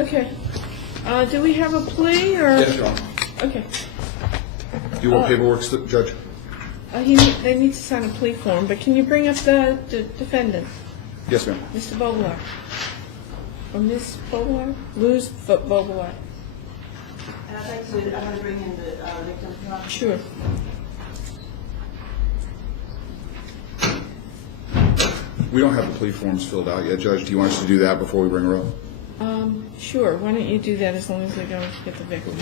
Okay. Do we have a plea or? Yes, Your Honor. Okay. Do you want paperwork, Judge? They need to sign a plea form, but can you bring up the defendant? Yes, ma'am. Mr. Bobelak. Or Miss Bobelak? Luz Bobelak. And I'd like to, I'm going to bring in the victim. Sure. We don't have the plea forms filled out yet, Judge. Do you want us to do that before we bring her up? Sure. Why don't you do that as long as they're going to get the victim?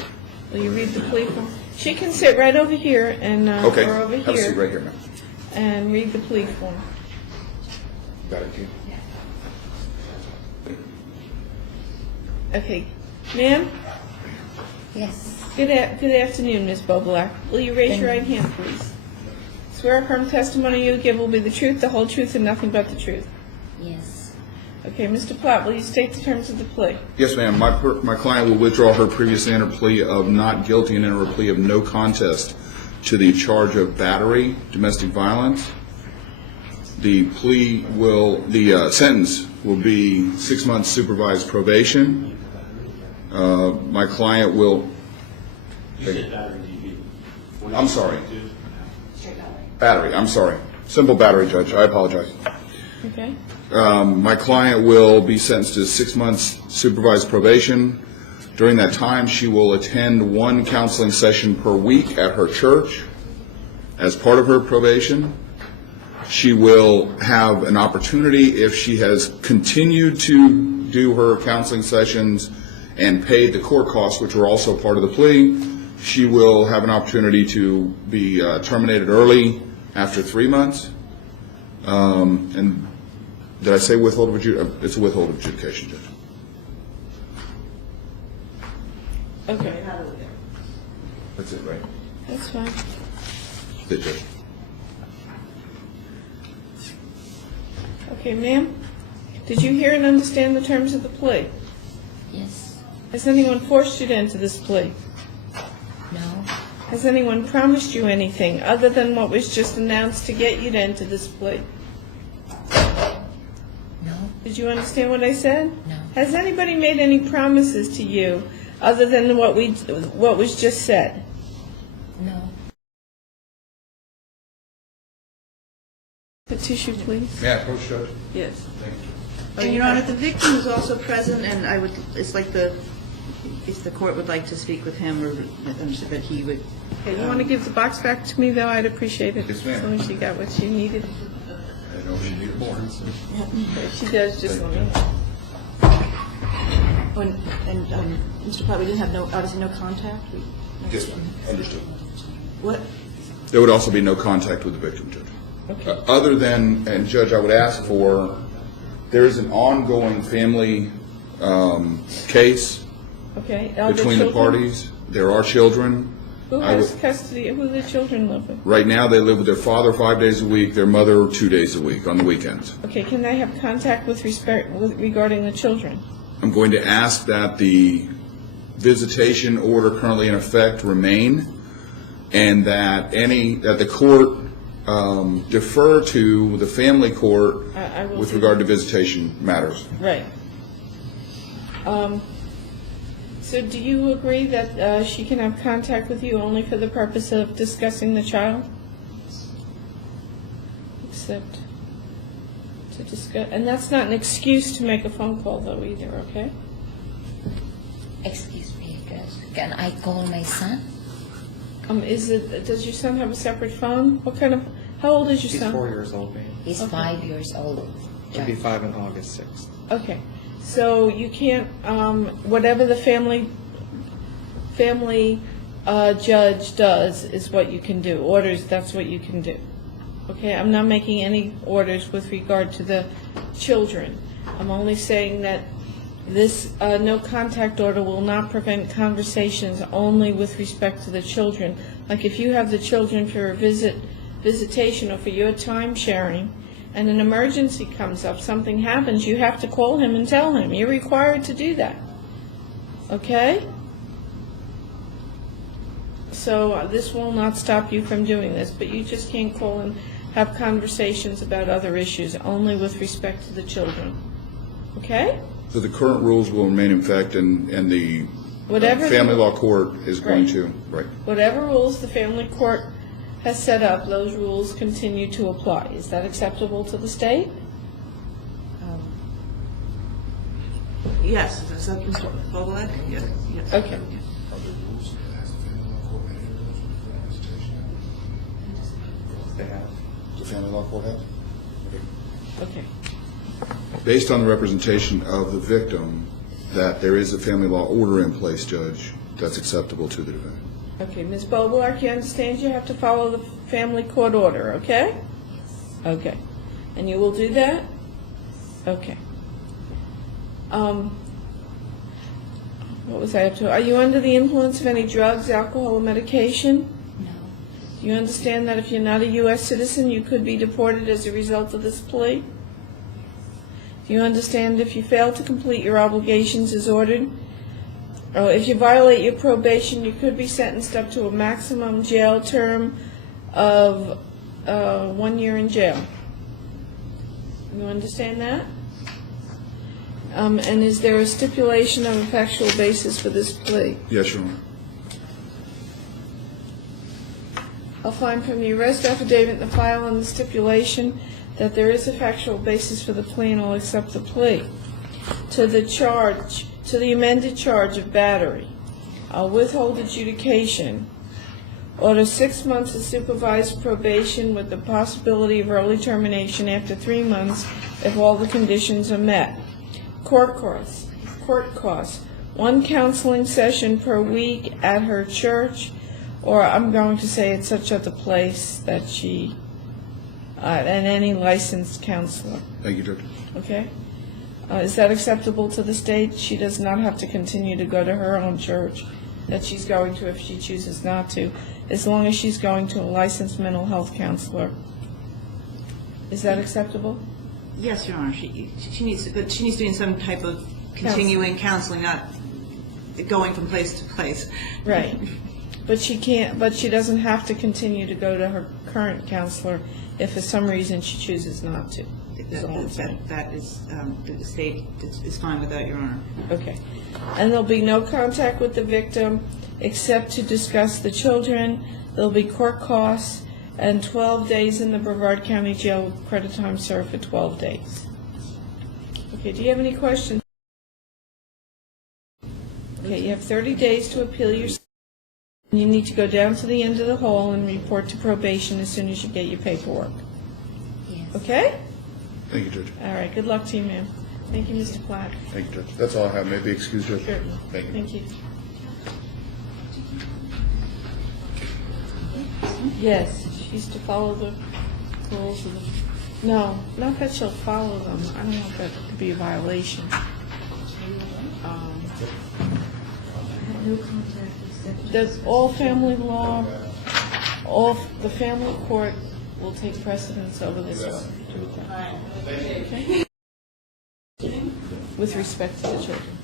Will you read the plea form? She can sit right over here and Okay. or over Have a seat here right here, ma'am. and read the plea form. Got it, Keith? Okay. Ma'am? Yes. Good afternoon, Ms. Bobelak. Will you raise your right hand, please? Swear affirm testimony you give will be the truth, the whole truth, and nothing but the truth. Yes. Okay, Mr. Platt, will you state the terms of the plea? Yes, ma'am. My client will withdraw her previously entered plea of not guilty and enter a plea of no contest to the charge of battery, domestic violence. The sentence will be 6 months supervised probation. My client will. I'm sorry. Battery. I'm sorry. Simple battery, Judge. I apologize. Okay. My client will be sentenced to 6 months supervised probation. During that time, she will attend one counseling session per week at her church as part of her probation. She will have an opportunity, if she has continued to do her counseling sessions and paid the court costs, which are also part of the plea, she will have an opportunity to be terminated early after 3 months. And did I say withhold of adjudication? It's a withhold of adjudication, Judge. Okay. That's it, right? That's fine. That's it, Judge. Okay, ma'am, did you hear and understand the terms of the plea? Yes. Has anyone forced you to enter this plea? No. Has anyone promised you anything other than what was just announced to get you to enter this plea? No. Did you understand what I said? No. Has anybody made any promises to you other than what was just said? No. The tissue, please. May I approach, Judge? Yes. Thank you. And Your Honor, the victim is also present, and it's like if the court would like to speak with him, or that he would. Okay, you want to give the box back to me, though? I'd appreciate it. Yes, ma'am. As long as you got what you needed. I know she needed more. If she does, just let me know. And Mr. Platt, we didn't have obviously no contact? Yes, ma'am. Understood. What? There would also be no contact with the victim, Judge. Okay. Other than, and Judge, I would ask for, there is an ongoing family case Okay. Are there between the children? parties. There are children. Who has custody? Who the children live with? Right now, they live with their father 5 days a week, their mother 2 days a week on the weekends. Okay. Can they have contact regarding the children? I'm going to ask that the visitation order currently in effect remain, and that the court defer to the family court I will with do regard to visitation matters. Right. So do you agree that she can have contact with you only for the purpose of discussing the child? Except to discuss, and that's not an excuse to make a phone call, though, either, okay? Excuse me, guys. Can I call my son? Does your son have a separate phone? How old is your He's son? 4 years old, baby. He's 5 years old. He'll be 5 on August 6th. Okay, so you can't, whatever the family judge does is what you can do. Orders, that's what you can do. Okay, I'm not making any orders with regard to the children. I'm only saying that this no contact order will not prevent conversations only with respect to the children. Like if you have the children for a visitation or for your time sharing, and an emergency comes up, something happens, you have to call him and tell him. You're required to do that. Okay? So this will not stop you from doing this, but you just can't call and have conversations about other issues, only with respect to the children. Okay? So the current rules will remain in effect, and the Whatever family the- law court is going Right. to, right. Whatever rules the family court has set up, those rules continue to apply. Is that acceptable to the state? Yes, is that Mr. Bobelak? Yes. Yes. Okay. Are there rules that has the family law court made available for representation? They have. The family law court has? Okay. Based on the representation of the victim, that there is a family law order in place, Judge, that's acceptable to the defendant. Okay, Ms. Bobelak, you understand you have to follow the family court order, okay? Okay. And you will do that? Okay. What was I up to? Are you under the influence of any drugs, alcohol, or medication? No. Do you understand that if you're not a U.S. citizen, you could be deported as a result of this plea? Do you understand if you fail to complete your obligations as ordered, or if you violate your probation, you could be sentenced up to a maximum jail term of 1 year in jail? You understand that? And is there a stipulation of a factual basis for this plea? Yes, Your Honor. I'll find from the arrest affidavit in the file and the stipulation that there is a factual basis for the plea, and I'll accept the plea. To the amended charge of battery, I'll withhold adjudication, order 6 months of supervised probation with the possibility of early termination after 3 months if all the conditions are met. Court costs, 1 counseling session per week at her church, or I'm going to say at such other place that she, and any licensed counselor, Thank you, Judge. okay? Is that acceptable to the state? She does not have to continue to go to her own church that she's going to if she chooses not to, as long as she's going to a licensed mental health counselor. Is that acceptable? Yes, Your Honor, she needs to, but she needs to be in some type of continuing counseling, not going from place to place. Right. But she can't, but she doesn't have to continue to go to her current counselor if for some reason she chooses not to. is all I'm saying. That is, the state is fine with that, Your Honor. Okay. And there'll be no contact with the victim except to discuss the children. There'll be court costs and 12 days in the Brevard County Jail with credit time served for 12 days. Okay, do you have any questions? Okay, you have 30 days to appeal your... You need to go down to the end of the hall and report to probation as soon as you get your paperwork. Yes. Okay? Thank you, Judge. All right, good luck to you, ma'am. Thank you, Mr. Platt. Thank you, Judge. That's all I have. Maybe excuse, Judge. Sure. Thank you. Thank you. Yes, she's to follow the rules of the... No, not that she'll follow them. I don't know if that could be a violation. Does all family law, all the family court will take precedence over this order? Okay? With respect to the children.